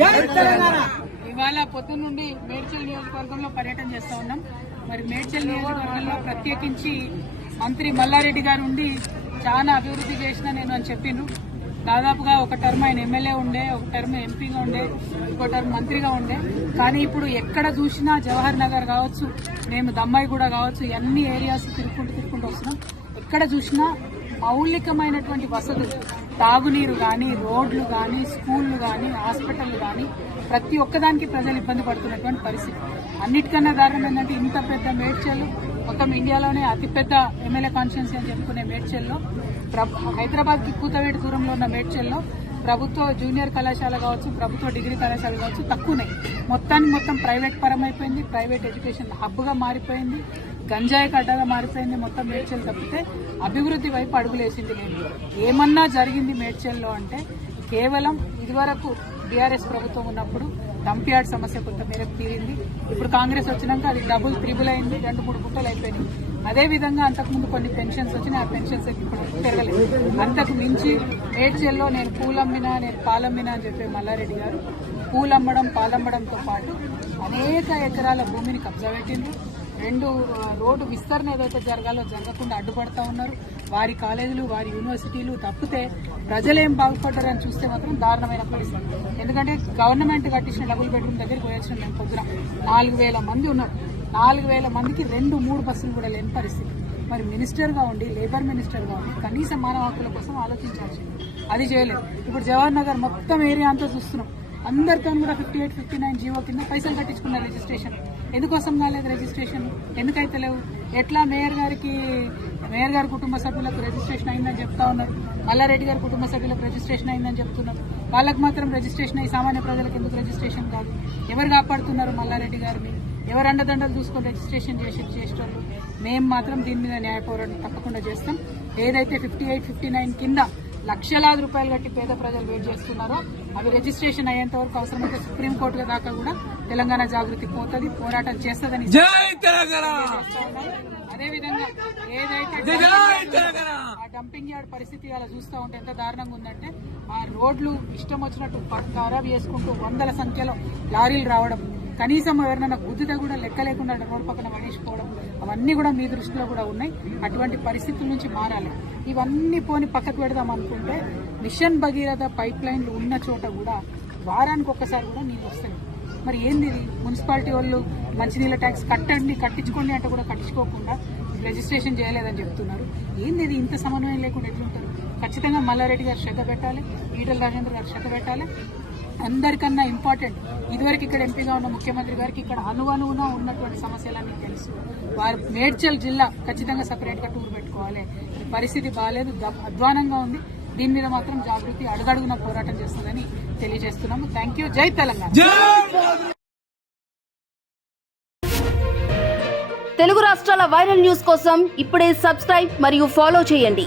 ఇవాళ పొద్దు ఇవాళ మేడ్చల్ నియోజకవర్గంలో పర్యటన చేస్తూ ఉన్నాం మరి మేడ్చల్ నియోజకవర్గంలో ప్రత్యేకించి మంత్రి మల్లారెడ్డి గారు ఉండి చాలా అభివృద్ధి చేసిన నేను అని చెప్పిను దాదాపుగా ఒక టర్మ్ ఆయన ఎమ్మెల్యే ఉండే ఒక టర్మ్ ఎంపీగా ఉండే ఇంకో టర్మ్ మంత్రిగా ఉండే కానీ ఇప్పుడు ఎక్కడ చూసినా జవహర్ నగర్ కావచ్చు మేము దమ్మాయి కూడా కావచ్చు అన్ని ఏరియాస్ తిరుక్కుంటూ తిరుక్కుంటూ వస్తున్నాం ఎక్కడ చూసినా మౌలికమైనటువంటి వసతులు తాగునీరు కానీ రోడ్లు కానీ స్కూళ్ళు కానీ హాస్పిటల్ కానీ ప్రతి ఒక్కదానికి ప్రజలు ఇబ్బంది పడుతున్నటువంటి పరిస్థితి అన్నిటికన్నా దారుణం ఏంటంటే ఇంత పెద్ద మేడ్చల్ మొత్తం ఇండియాలోనే అతిపెద్ద ఎమ్మెల్యే కాన్స్టిట్యున్సీ అని చెప్పుకునే మేడ్చల్లో కి కూతవేటి దూరంలో ఉన్న మేడ్చల్లో ప్రభుత్వ జూనియర్ కళాశాల కావచ్చు ప్రభుత్వ డిగ్రీ కళాశాల కావచ్చు తక్కువనే మొత్తాన్ని మొత్తం ప్రైవేట్ పరమైపోయింది ప్రైవేట్ ఎడ్యుకేషన్ హబ్గా మారిపోయింది గంజాయి కడ్డగా మారిపోయింది మొత్తం మేడ్చల్ తప్పితే అభివృద్ధి వైపు అడుగులేసింది లేదు ఏమన్నా జరిగింది మేడ్చల్లో అంటే కేవలం ఇదివరకు టీఆర్ఎస్ ప్రభుత్వం ఉన్నప్పుడు డంప్యార్డ్ సమస్య కొంత మేరకు తీరింది ఇప్పుడు కాంగ్రెస్ వచ్చినాక అది డబుల్ త్రిబుల్ అయింది రెండు మూడు గుట్టలు అయిపోయింది అదేవిధంగా అంతకుముందు కొన్ని పెన్షన్స్ వచ్చినాయి ఆ పెన్షన్స్ ఇప్పుడు పెరగలేదు అంతకు మించి ఏడ్చెల్లో నేను పూలమ్మినా నేను పాలమ్మినా అని చెప్పే మల్లారెడ్డి గారు పూలమ్మడం పాలమ్మడంతో పాటు అనేక ఎకరాల భూమిని కబ్జా పెట్టింది రెండు రోడ్డు విస్తరణ ఏదైతే జరగాలో జరగకుండా అడ్డుపడతా ఉన్నారు వారి కాలేజీలు వారి యూనివర్సిటీలు తప్పితే ప్రజలేం బాగుపడ్డారని చూస్తే మాత్రం దారుణమైన పరిస్థితి ఎందుకంటే గవర్నమెంట్ కట్టించిన డబుల్ బెడ్రూమ్ దగ్గర పోయొచ్చిన మేము పొద్దున నాలుగు వేల మంది ఉన్నారు నాలుగు వేల మందికి రెండు మూడు బస్సులు కూడా లేని పరిస్థితి మరి మినిస్టర్గా ఉండి లేబర్ మినిస్టర్గా ఉండి కనీసం మానవ హక్కుల కోసం ఆలోచించాల్సింది అది చేయలేదు ఇప్పుడు జవహర్ నగర్ మొత్తం ఏరియా అంతా చూస్తున్నాం అందరితో కూడా fifty eight fifty nine GO కింద పైసలు కట్టించుకున్నారు రిజిస్ట్రేషన్ ఎందుకోసం కాలేదు రిజిస్ట్రేషన్ ఎందుకైతే లేవు ఎట్లా మేయర్ గారికి మేయర్ గారి కుటుంబ సభ్యులకు రిజిస్ట్రేషన్ అయిందని చెప్తా ఉన్నారు మల్లారెడ్డి గారి కుటుంబ సభ్యులకు రిజిస్ట్రేషన్ అయిందని చెప్తున్నారు వాళ్ళకు మాత్రం రిజిస్ట్రేషన్ అయ్యి సామాన్య ప్రజలకు ఎందుకు రిజిస్ట్రేషన్ కాదు ఎవరు కాపాడుతున్నారు మల్లారెడ్డి గారిని ఎవరు అండదండలు చూసుకొని రిజిస్ట్రేషన్ చేసి చేసేవాళ్ళు మేము మాత్రం దీని మీద న్యాయ పోరాటం తప్పకుండా చేస్తాం ఏదైతే ఫిఫ్టీ ఎయిట్ ఫిఫ్టీ నైన్ కింద లక్షలాది రూపాయలు కట్టి పేద ప్రజలు వెయిట్ చేస్తున్నారో అవి రిజిస్ట్రేషన్ అయ్యేంత వరకు అవసరమైతే సుప్రీంకోర్టు దాకా కూడా తెలంగాణ జాగృతి పోతుంది పోరాటం చేస్తుందని ఏదైతే ఆ డంపింగ్ యార్డ్ పరిస్థితి అలా చూస్తూ ఉంటే ఎంత దారుణంగా ఉందంటే ఆ రోడ్లు ఇష్టం వచ్చినట్టు ఖరాబ్ చేసుకుంటూ వందల సంఖ్యలో లారీలు రావడం కనీసం ఎవరినైనా గుద్దుతో కూడా లెక్క లేకుండా రోడ్డు పక్కన పడేసిపోవడం అవన్నీ కూడా మీ దృష్టిలో కూడా ఉన్నాయి అటువంటి పరిస్థితుల నుంచి మారాలి ఇవన్నీ పోని పక్కకు పెడదాం అనుకుంటే మిషన్ భగీరథ పైప్ లైన్లు ఉన్న చోట కూడా వారానికి ఒక్కసారి కూడా నీళ్ళు వస్తాయి మరి ఏంది ఇది మున్సిపాలిటీ వాళ్ళు మంచినీళ్ళ ట్యాక్స్ కట్టండి కట్టించుకోండి అంటే కూడా కట్టించుకోకుండా రిజిస్ట్రేషన్ చేయలేదని చెప్తున్నారు ఏంది ఇది ఇంత సమన్వయం లేకుండా ఎట్లుంటారు ఖచ్చితంగా మల్లారెడ్డి గారు శ్రద్ధ పెట్టాలి ఈటల రాజేంద్ర గారు శ్రద్ధ పెట్టాలి అందరికన్నా ఇంపార్టెంట్ ఇదివరకు ఇక్కడ ఎంపీగా ఉన్న ముఖ్యమంత్రి గారికి ఇక్కడ అనువనువున ఉన్నటువంటి సమస్యలన్నీ తెలుసు వారు మేడ్చల్ జిల్లా ఖచ్చితంగా సపరేట్గా టూర్ పెట్టుకోవాలి పరిస్థితి బాగాలేదు అధ్వానంగా ఉంది దీని మీద మాత్రం జాగృతి అడుగడుగున పోరాటం చేస్తుందని తెలియజేస్తున్నాము థ్యాంక్ యూ జై తెలంగాణ తెలుగు రాష్ట్రాల వైరల్ న్యూస్ కోసం ఇప్పుడే సబ్స్క్రైబ్ మరియు ఫాలో చేయండి